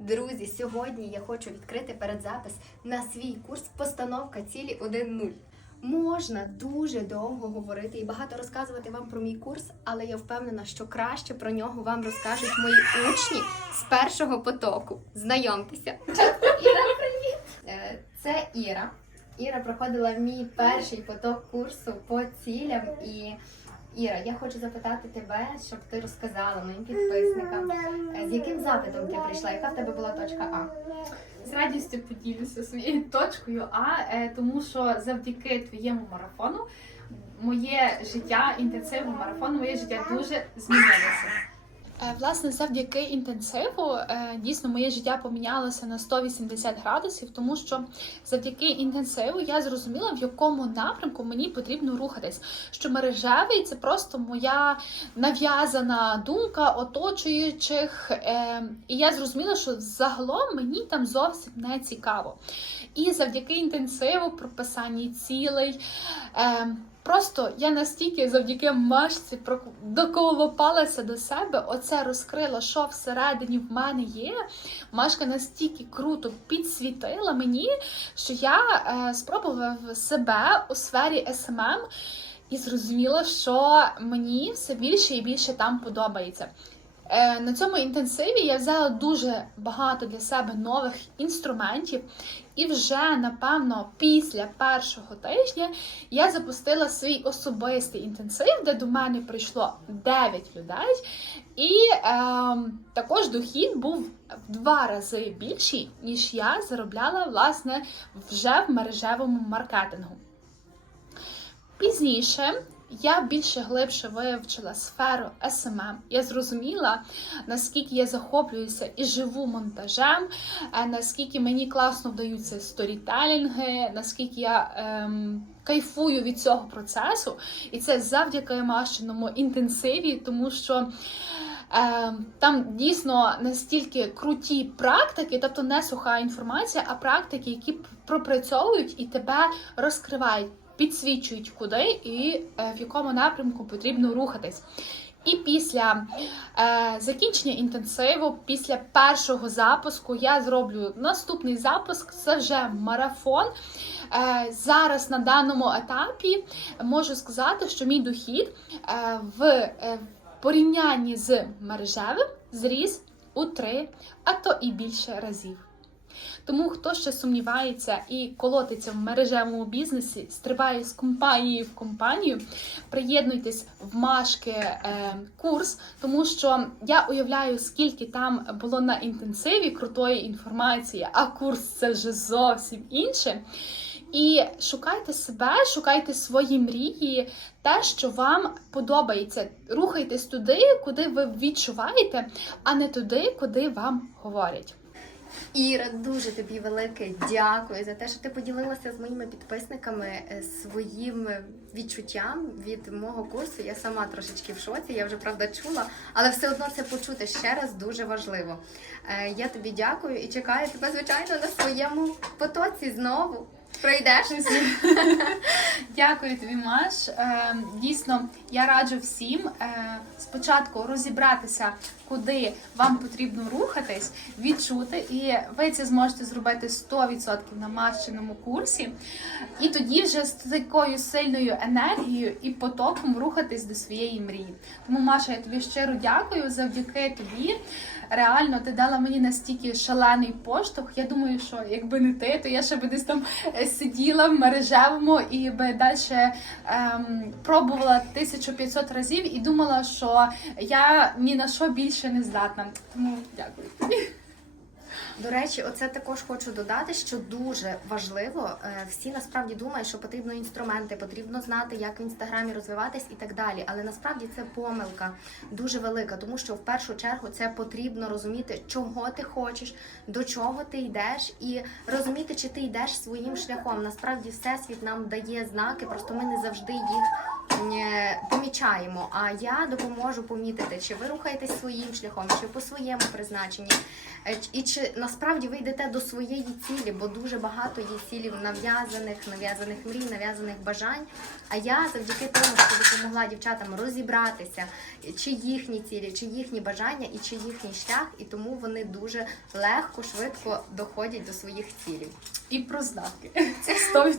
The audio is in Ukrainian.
Друзі, сьогодні я хочу відкрити передзапис на свій курс Постановка цілі 1.0. Можна дуже довго говорити і багато розказувати вам про мій курс, але я впевнена, що краще про нього вам розкажуть мої учні з першого потоку. Знайомтеся. Іра, привіт! Е, Це Іра. Іра проходила мій перший поток курсу по цілям. І Іра, я хочу запитати тебе, щоб ти розказала моїм підписникам, е, з яким запитом ти прийшла, яка в тебе була точка А? З радістю поділюся своєю точкою А, е, тому що завдяки твоєму марафону моє життя, інтенсивному марафону, моє життя дуже змінилося. Е, Власне, завдяки інтенсиву е, дійсно моє життя помінялося на 180 градусів, тому що завдяки інтенсиву я зрозуміла, в якому напрямку мені потрібно рухатись. Що мережевий це просто моя нав'язана думка оточуючих. е, І я зрозуміла, що загалом мені там зовсім не цікаво. І завдяки інтенсиву, прописанні цілей. Просто я настільки завдяки машці доколопалася до себе, оце розкрила, що всередині в мене є. Машка настільки круто підсвітила мені, що я е, спробувала себе у сфері СММ і зрозуміла, що мені все більше і більше там подобається. Е, На цьому інтенсиві я взяла дуже багато для себе нових інструментів, і вже напевно після першого тижня я запустила свій особистий інтенсив, де до мене прийшло 9 людей, і ем, також дохід був в два рази більший, ніж я заробляла власне вже в мережевому маркетингу. Пізніше я більше глибше вивчила сферу SMM. Я зрозуміла, наскільки я захоплююся і живу монтажем, е, наскільки мені класно вдаються сторітелінги, наскільки я ем, кайфую від цього процесу. І це завдяки машиному інтенсиві, тому що. Е, Там дійсно настільки круті практики, тобто не суха інформація, а практики, які пропрацьовують і тебе розкривають, підсвічують, куди і е, в якому напрямку потрібно рухатись. І після е, закінчення інтенсиву, після першого запуску, я зроблю наступний запуск. Це вже марафон. Е, зараз на даному етапі можу сказати, що мій дохід е, в е, порівнянні з мережевим зріс у три, а то і більше разів. Тому хто ще сумнівається і колотиться в мережевому бізнесі, стрибає з компанії в компанію, приєднуйтесь в Машки е, курс, тому що я уявляю, скільки там було на інтенсиві крутої інформації, а курс це вже зовсім інше. І шукайте себе, шукайте свої мрії, те, що вам подобається. Рухайтесь туди, куди ви відчуваєте, а не туди, куди вам говорять. Іра, дуже тобі велике дякую за те, що ти поділилася з моїми підписниками е, своїм відчуттям від мого курсу. Я сама трошечки в шоці, я вже правда чула, але все одно це почути ще раз дуже важливо. Е, Я тобі дякую і чекаю тебе, звичайно, на своєму потоці знову. Пройдеш? Дякую тобі, Маш. Е, Дійсно, я раджу всім е, спочатку розібратися, куди вам потрібно рухатись, відчути, і ви це зможете зробити 100% на Машиному курсі. І тоді вже з такою сильною енергією і потоком рухатись до своєї мрії. Тому, Маша, я тобі щиро дякую завдяки тобі. Реально, ти дала мені настільки шалений поштовх. Я думаю, що якби не ти, то я ще би десь там е, сиділа в мережевому і би далі ем, пробувала 1500 разів і думала, що я ні на що більше не здатна. Тому дякую. До речі, оце також хочу додати, що дуже важливо. е, Всі насправді думають, що потрібно інструменти, потрібно знати, як в інстаграмі розвиватись і так далі. Але насправді це помилка дуже велика, тому що в першу чергу це потрібно розуміти, чого ти хочеш, до чого ти йдеш, і розуміти, чи ти йдеш своїм шляхом. Насправді, всесвіт нам дає знаки, просто ми не завжди їх помічаємо. А я допоможу помітити, чи ви рухаєтесь своїм шляхом, чи по своєму призначенні, е, і чи насправді ви йдете до своєї цілі, бо дуже багато є цілів нав'язаних, нав'язаних мрій, нав'язаних бажань. А я завдяки тому, що допомогла дівчатам розібратися, чи їхні цілі, чи їхні бажання, і чи їхній шлях, і тому вони дуже легко, швидко доходять до своїх цілей. І про. Це 100%.